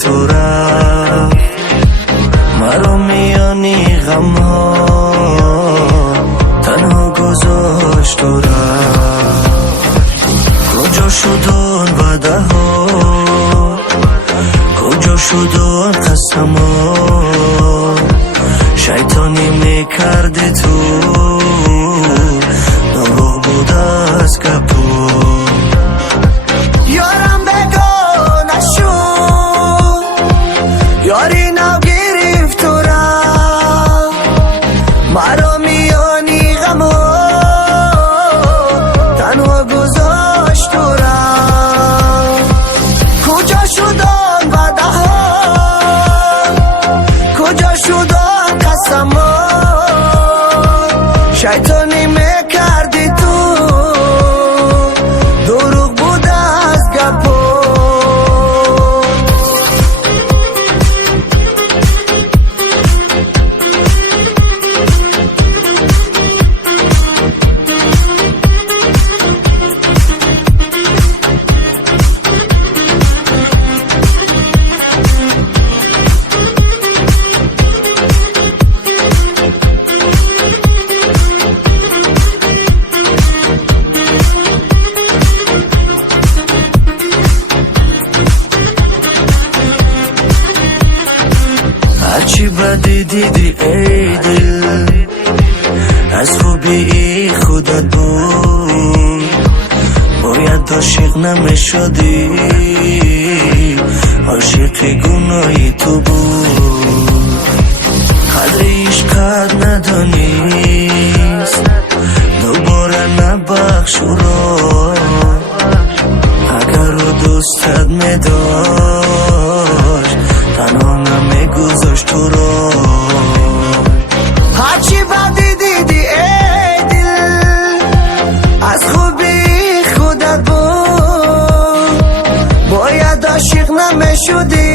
گرفت و رفت، مرا میانی غمها تنها گذاشت و رفت. کجا شد آن وعده ها، کجا شد آن قسم ها، شیطانی میکردی تو، دروغ بود از گپو. یارم بگانه شد، یاری نو گرفت و رفت، مرا میانی غم ها تنها گذاشت و رفت. کجا شد آن وعده ها، کجا شد آن قسم ها، شیطانی میکردی تو، دروغ بود از گپو. هرچی بدی دیدی ای دل، از خوبی خودت بود، باید عاشق نمیشدی، عاشق گناهی تو بود. قدر عشقت ندانیست، دوباره نبخش او را، اگر او دوستت میداشت تنها نمیگذاشت تو را. هرچی بدی دیدی ای دل، از خوبی خودت بود، باید عاشق نمیشدی،